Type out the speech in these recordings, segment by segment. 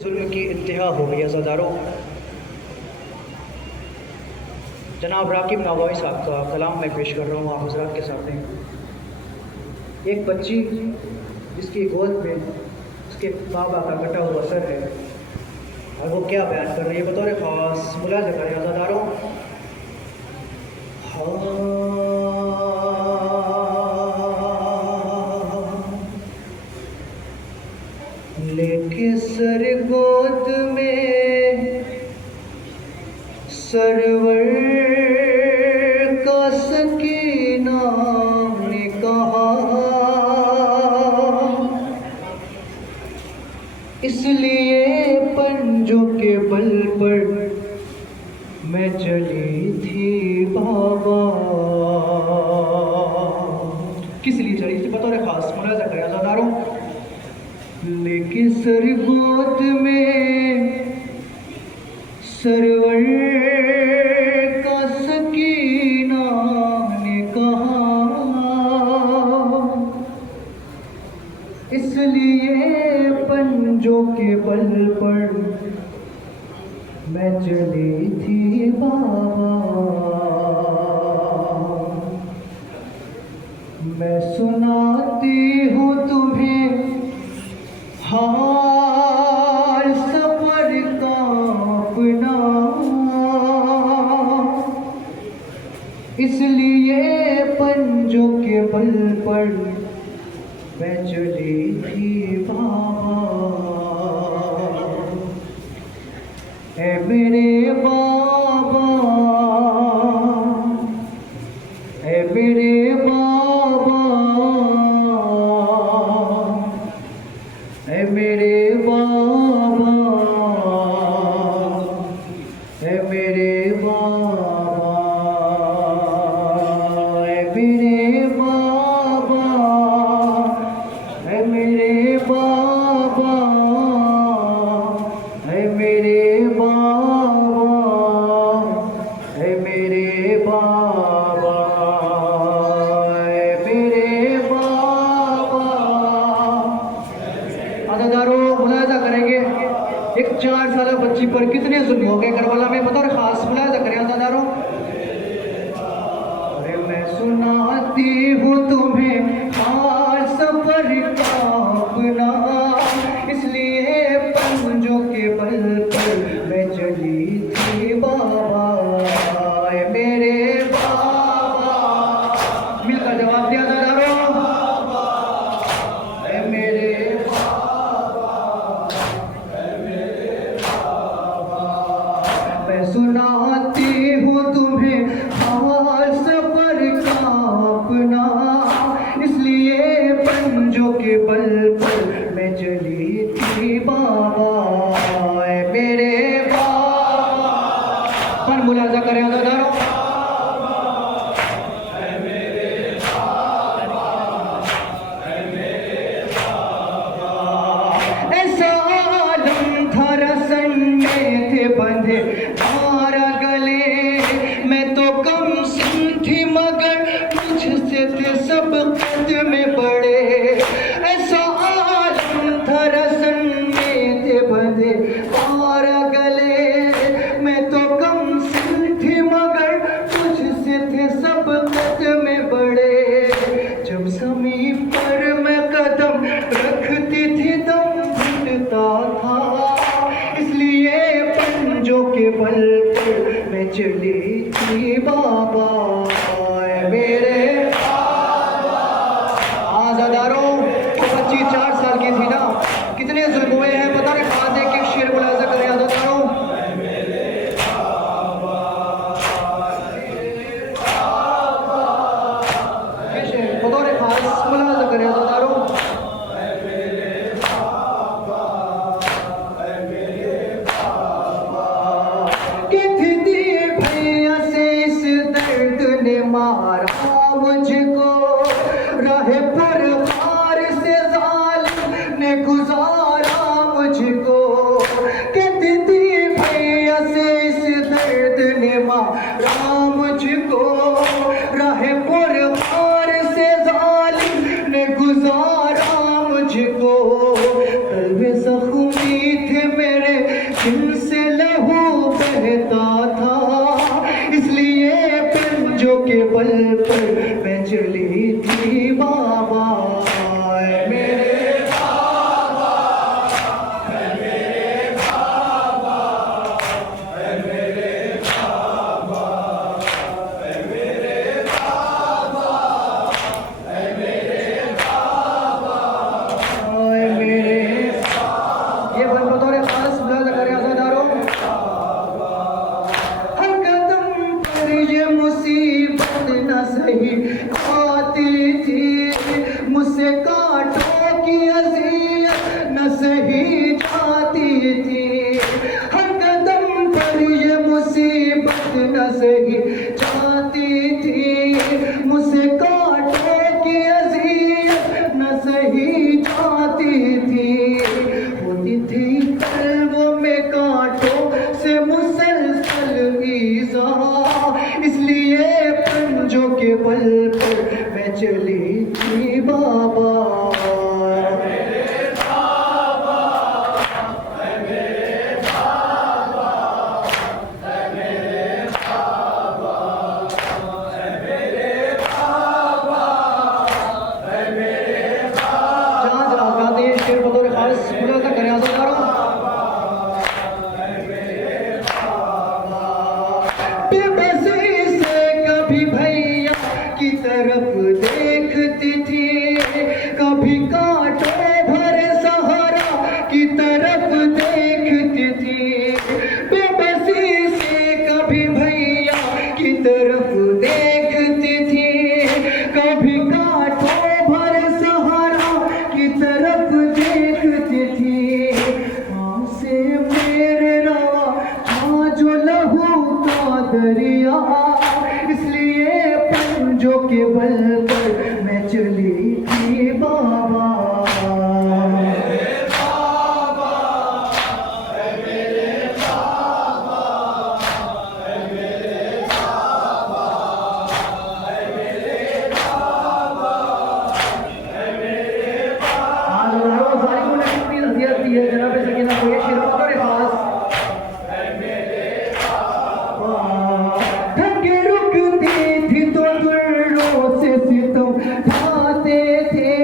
जुल्म की इंतहा हो गई अज़ादारों। जनाब राकिब नावाई साहब का कलाम मैं पेश कर रहा हूँ आप हज़रात के सामने। एक बच्ची जिसकी गोद में उसके बाबा का कटा हुआ सर है और वो क्या बयान कर रही है बतौर ख़ास मुलाज़ा करें अज़ादारों। लेके सर गोद में सरवर का सकीना ने कहा, इसलिए पंजों के बल पर मैं चली थी बाबा। किस लिए चली थी बतौर खास मुलाज़ा करें अज़ादारों। लेकिन सर गोद में सरवर का सकीना ने कहा, इसलिए पंजों के बल पर मैं चली थी बाबा। मैं सुनाती हूँ तुम्हें हाल सफर का अपना, इसलिए पंजों के बल पर मैं चली थी बाबा। ऐ मेरे बाबा, ऐ मेरे बाबा, ऐ मेरे बाबा, ऐ मेरे बाबा, ऐ मेरे बाबा, ऐ मेरे बाबा, ऐ मेरे बाबा, ऐ मेरे बाबा, ऐ मेरे बाबा। अज़ादारों मुलाज़ा करेंगे एक 4 साल बच्ची पर कितने जुल्म हो गए करबला में बतौर खास मुलाज़ा करें अज़ादारों। अरे मैं सुनाती हूँ तुम्हें हाल सफर का अपना, इसलिए पंजों के बल पर मैं चली थी बाबा। ऐ मेरे बाबा, मिलकर जवाब दिया अज़ादारों। ऐ मेरे सुनाती हूँ तुम्हें हाल सफर का अपना, इसलिए पंजों के बल पर मैं चली थी बाबा। ऐ मेरे बाबा, पर मुलाज़ा करें अज़ादारों। ऐसा आलम था रसन में थे बंधे मारा गले, मैं तो कम सिन थी मगर मुझसे थे सब कद में बड़े। ऐसा आलम था रसन में थे बंधे मारा गले, मैं तो कम सिन थी मगर मुझसे थे सब कद में बड़े। जब ज़मीन पर मैं कदम रखती थी दम घुटता था, इसलिए पंजों के बल पर मैं चली थी बाबा। ऐ मेरे आज़ादारों, वो बच्ची 4 साल की थी ना, कितने जुल्म हुए हैं पता नहीं। खाते के शेर मुलाज़ा करें आज़ादारों। बतौर खास मुलाज़ा करें आज़ादारों। मारा मुझको राह पर पार से जालिम ने गुजारा मुझको, न सही चाहती थी, मुझसे कांटों की अज़ियत न सही चाहती थी। होती थी कल्बों में कांटों से मुसलसल ईज़ा, इसलिए पंजों के बल पर मैं चली थी बाबा। बेबसी से कभी भैया की तरफ देखती थी, कभी कांटों भरे सहारा की तरफ देखती थी। बेबसी से कभी भैया की तरफ देखती थी, कभी कांटों भरे सहारा की तरफ देखती थी। आँख से मेरे रवा था जो लहू का दरिया, इसलिए पंजों के बल पर मैं चली थी बाबा। खाते थे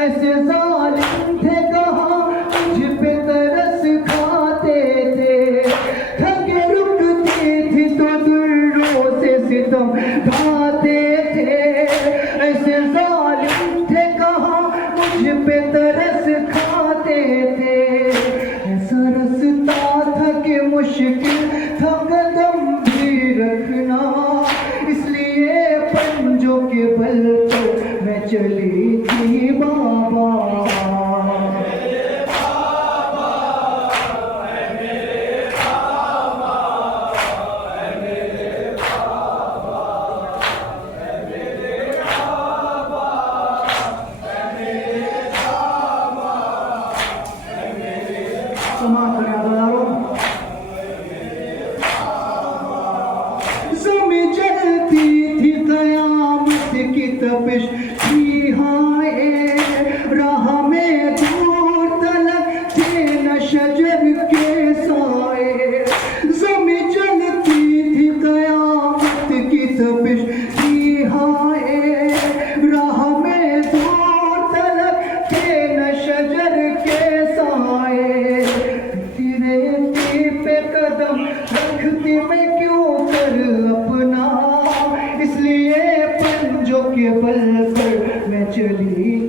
ऐसे जालिम थे, कहाँ मुझ पे तरस खाते थे। थके रुकती थी तो दुर्रों से सितम ढाते थे, ऐसे जालिम थे, कहाँ मुझ पे तरस खाते थे। ऐसा रास्ता था कि मुश्किल था कदम भी रखना, इसलिए पंजों के बल पर मैं चली थी बाबा। ज़मीं जलती थी, क़यामत की तपिश थी हाय, राह में दूर तलक थे न शजर के साए। ज़मीं जलती थी, क़यामत की तपिश थी हाय, राह में दूर तलक थे न शजर के साए। रेती पे कदम रखती मैं क्यों कर अपना, इसलिए पंजों के बल पर मैं चली